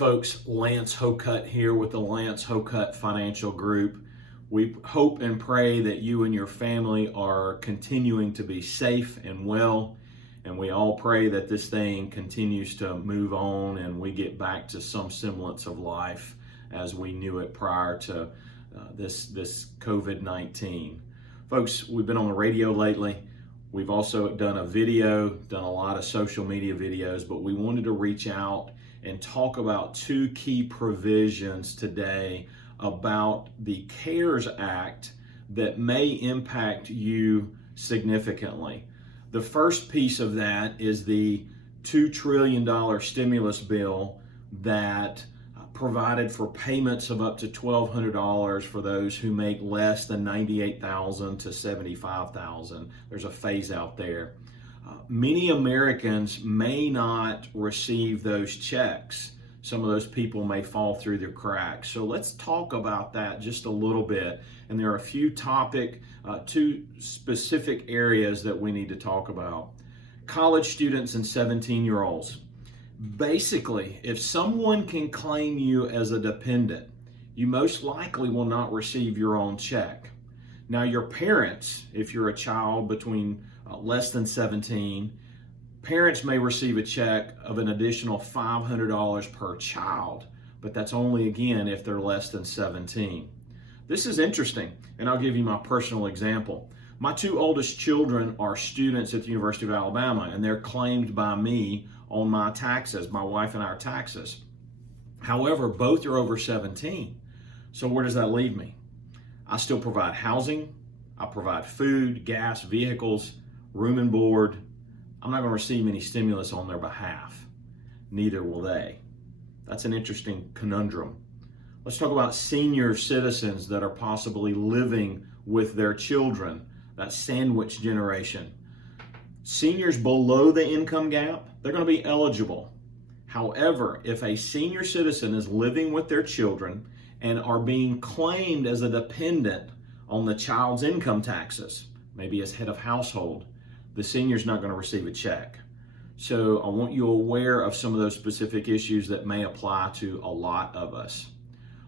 folks, Lance Hocutt here with the Lance Hocutt Financial Group. We hope and pray that you and your family are continuing to be safe and well, and we all pray that this thing continues to move on and we get back to some semblance of life as we knew it prior to this COVID-19. Folks, we've been on the radio lately. We've also done a video, done a lot of social media videos, but we wanted to reach out and talk about two key provisions today about the CARES Act that may impact you significantly. The first piece of that is the $2 trillion stimulus bill that provided for payments of up to $1,200 for those who make less than $98,000 to $75,000. There's a phase out there. Many Americans may not receive those checks. Some of those people may fall through the cracks. So let's talk about that just a little bit. And there are a few two specific areas that we need to talk about. College students and 17-year-olds. Basically, if someone can claim you as a dependent, you most likely will not receive your own check. Now, your parents, if you're a child between less than 17, parents may receive a check of an additional $500 per child, but that's only, again, if they're less than 17. This is interesting, and I'll give you my personal example. My two oldest children are students at the University of Alabama, and they're claimed by me on my taxes, my wife and our taxes. However, both are over 17. So where does that leave me? I still provide housing, I provide food, gas, vehicles, room and board. I'm not going to receive any stimulus on their behalf. Neither will they. That's an interesting conundrum. Let's talk about senior citizens that are possibly living with their children, that sandwich generation. Seniors below the income gap, they're going to be eligible. However, if a senior citizen is living with their children and are being claimed as a dependent on the child's income taxes, maybe as head of household, the senior's not going to receive a check. So I want you aware of some of those specific issues that may apply to a lot of us.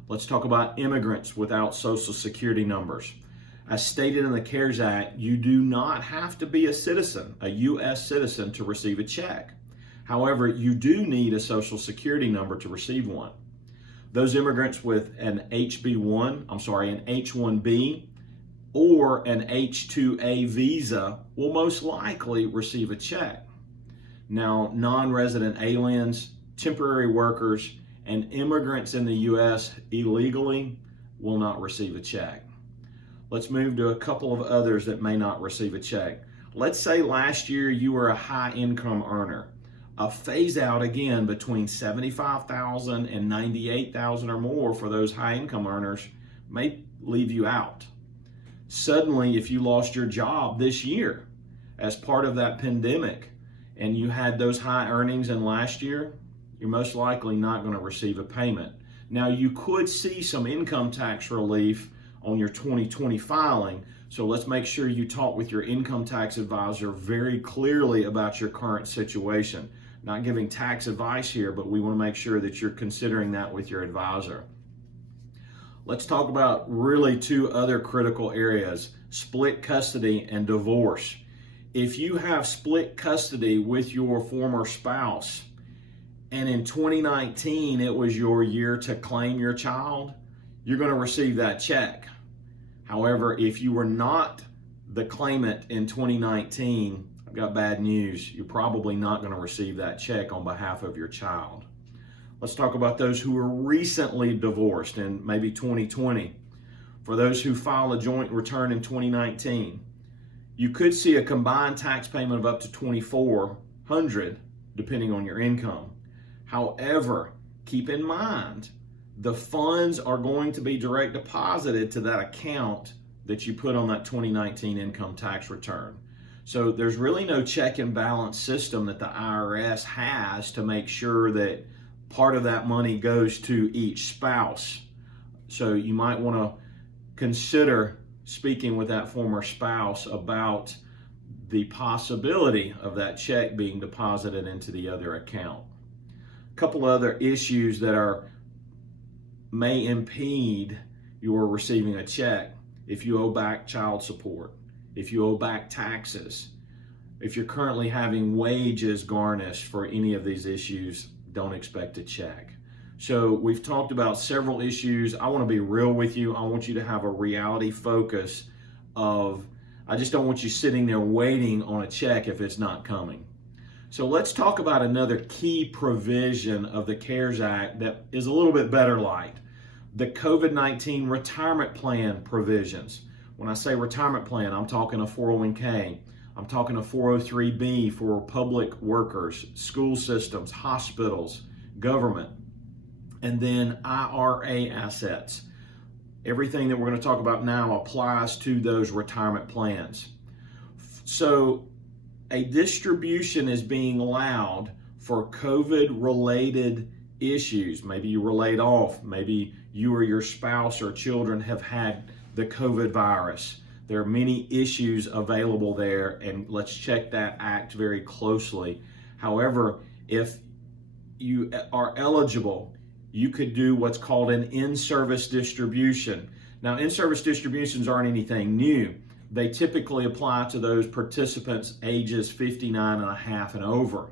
Let's talk about immigrants without Social Security numbers. As stated in the CARES Act, you do not have to be a citizen, a U.S. citizen, to receive a check. However, you do need a Social Security number to receive one. Those immigrants with an H-1B, or an H-2A visa will most likely receive a check. Now, non-resident aliens, temporary workers, and immigrants in the U.S. illegally will not receive a check. Let's move to a couple of others that may not receive a check. Let's say last year you were a high income earner. A phase out again between $75,000 and $98,000 or more for those high income earners may leave you out. Suddenly, if you lost your job this year as part of that pandemic and you had those high earnings in last year, you're most likely not going to receive a payment. Now, you could see some income tax relief on your 2020 filing, so let's make sure you talk with your income tax advisor very clearly about your current situation. Not giving tax advice here, but we want to make sure that you're considering that with your advisor. Let's talk about really two other critical areas, split custody and divorce. If you have split custody with your former spouse, and in 2019 it was your year to claim your child, you're going to receive that check. However, if you were not the claimant in 2019, I've got bad news. You're probably not going to receive that check on behalf of your child. Let's talk about those who were recently divorced in maybe 2020. For those who file a joint return in 2019, you could see a combined tax payment of up to $2,400 depending on your income. However, keep in mind, the funds are going to be direct deposited to that account that you put on that 2019 income tax return. So there's really no check and balance system that the IRS has to make sure that part of that money goes to each spouse. So you might want to consider speaking with that former spouse about the possibility of that check being deposited into the other account. A couple other issues that may impede your receiving a check: if you owe back child support, if you owe back taxes, if you're currently having wages garnished for any of these issues, don't expect a check. So we've talked about several issues. I want to be real with you. I want you to have a reality focus of, I just don't want you sitting there waiting on a check if it's not coming. So let's talk about another key provision of the CARES Act that is a little bit better light: the COVID-19 retirement plan provisions. When I say retirement plan, I'm talking a 401k. I'm talking a 403b for public workers, school systems, hospitals, government, and then IRA assets. Everything that we're going to talk about now applies to those retirement plans. So a distribution is being allowed for COVID-related issues. Maybe you were laid off. Maybe you or your spouse or children have had the COVID virus. There are many issues available there, and let's check that act very closely. However, if you are eligible, you could do what's called an in-service distribution. Now, in-service distributions aren't anything new. They typically apply to those participants ages 59 and a half and over.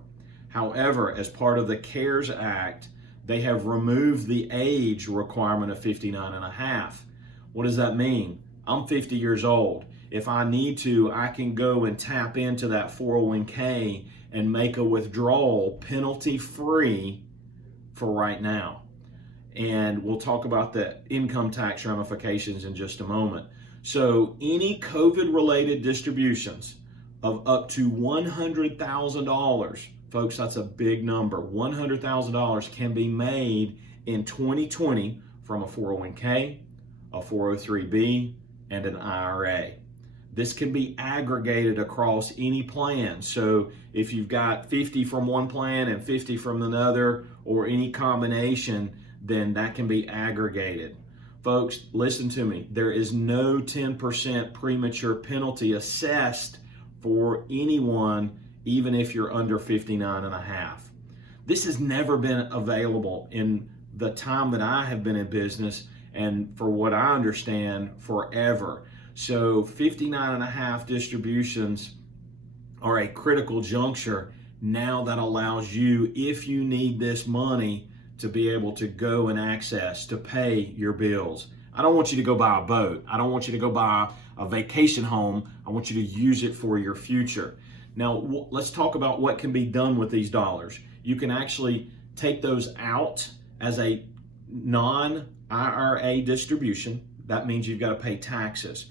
However, as part of the CARES Act, they have removed the age requirement of 59 and a half. What does that mean? I'm 50 years old. If I need to, I can go and tap into that 401k and make a withdrawal penalty-free for right now. And we'll talk about the income tax ramifications in just a moment. So any COVID-related distributions of up to $100,000, folks, that's a big number. $100,000 can be made in 2020 from a 401k, a 403b, and an IRA. This can be aggregated across any plan. So if you've got 50 from one plan and 50 from another, or any combination, then that can be aggregated. Folks, listen to me. There is no 10% premature penalty assessed for anyone, even if you're under 59 and a half. This has never been available in the time that I have been in business, and for what I understand, forever. So 59 and a half distributions are a critical juncture now that allows you, if you need this money, to be able to go and access to pay your bills. I don't want you to go buy a boat. I don't want you to go buy a vacation home. I want you to use it for your future. Now, let's talk about what can be done with these dollars. You can actually take those out as a non-IRA distribution. That means you've got to pay taxes.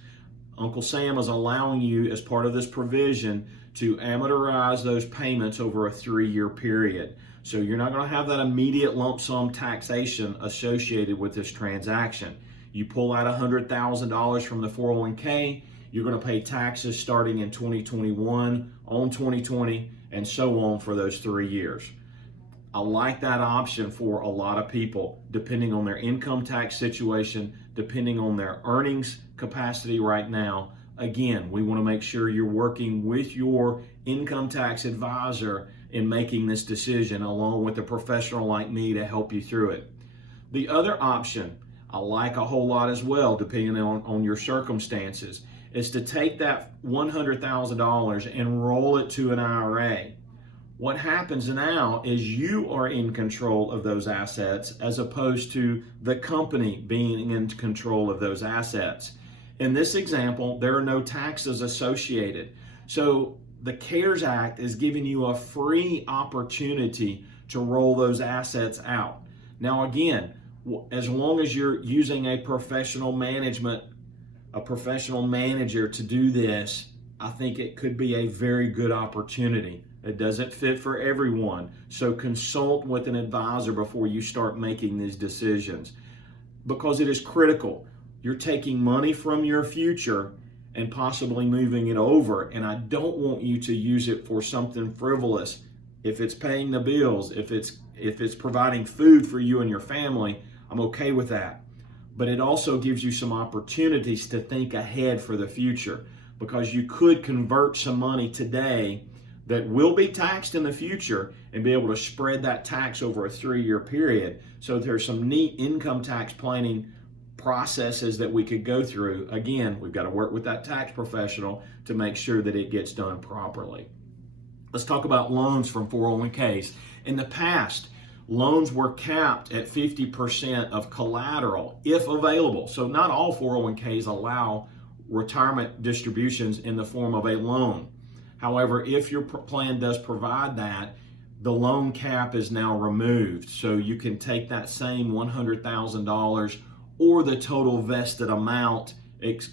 Uncle Sam is allowing you, as part of this provision, to amortize those payments over a 3-year period. So you're not going to have that immediate lump sum taxation associated with this transaction. You pull out $100,000 from the 401k, you're going to pay taxes starting in 2021, on 2020, and so on for those 3 years. I like that option for a lot of people, depending on their income tax situation, depending on their earnings capacity right now. Again, we want to make sure you're working with your income tax advisor in making this decision, along with a professional like me to help you through it. The other option I like a whole lot as well, depending on your circumstances, is to take that $100,000 and roll it to an IRA. What happens now is you are in control of those assets as opposed to the company being in control of those assets. In this example, there are no taxes associated. So the CARES Act is giving you a free opportunity to roll those assets out. Now again, as long as you're using a professional manager to do this, I think it could be a very good opportunity. It doesn't fit for everyone, so consult with an advisor before you start making these decisions, because it is critical. You're taking money from your future and possibly moving it over, and I don't want you to use it for something frivolous. If it's paying the bills, if it's providing food for you and your family, I'm okay with that. But it also gives you some opportunities to think ahead for the future, because you could convert some money today that will be taxed in the future and be able to spread that tax over a 3-year period. So there's some neat income tax planning processes that we could go through. Again, we've got to work with that tax professional to make sure that it gets done properly. Let's talk about loans from 401ks. In the past, loans were capped at 50% of collateral if available. So not all 401ks allow retirement distributions in the form of a loan. However, if your plan does provide that, the loan cap is now removed. So you can take that same $100,000 or the total vested amount,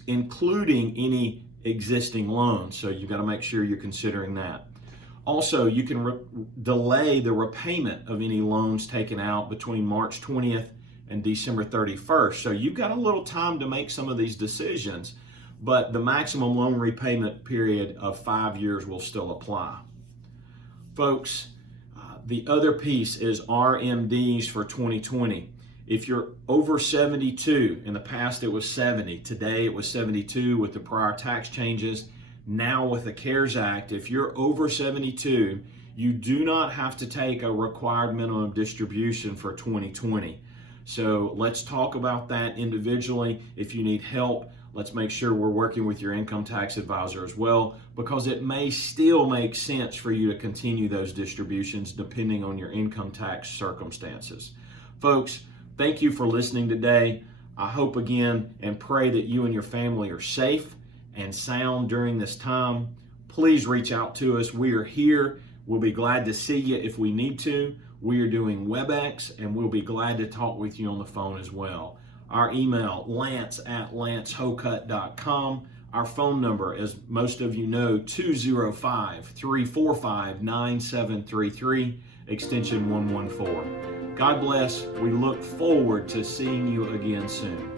including any existing loans. So you've got to make sure you're considering that. Also, you can delay the repayment of any loans taken out between March 20th and December 31st. So you've got a little time to make some of these decisions, but the maximum loan repayment period of 5 years will still apply. Folks, the other piece is RMDs for 2020. If you're over 72, in the past it was 70, today it was 72 with the prior tax changes. Now with the CARES Act, if you're over 72, you do not have to take a required minimum distribution for 2020. So let's talk about that individually. If you need help, let's make sure we're working with your income tax advisor as well, because it may still make sense for you to continue those distributions depending on your income tax circumstances. Folks, thank you for listening today. I hope again and pray that you and your family are safe and sound during this time. Please reach out to us. We are here. We'll be glad to see you if we need to. We are doing WebEx, and we'll be glad to talk with you on the phone as well. Our email, lance@lancehocutt.com. Our phone number, as most of you know, 205-345-9733, extension 114. God bless. We look forward to seeing you again soon.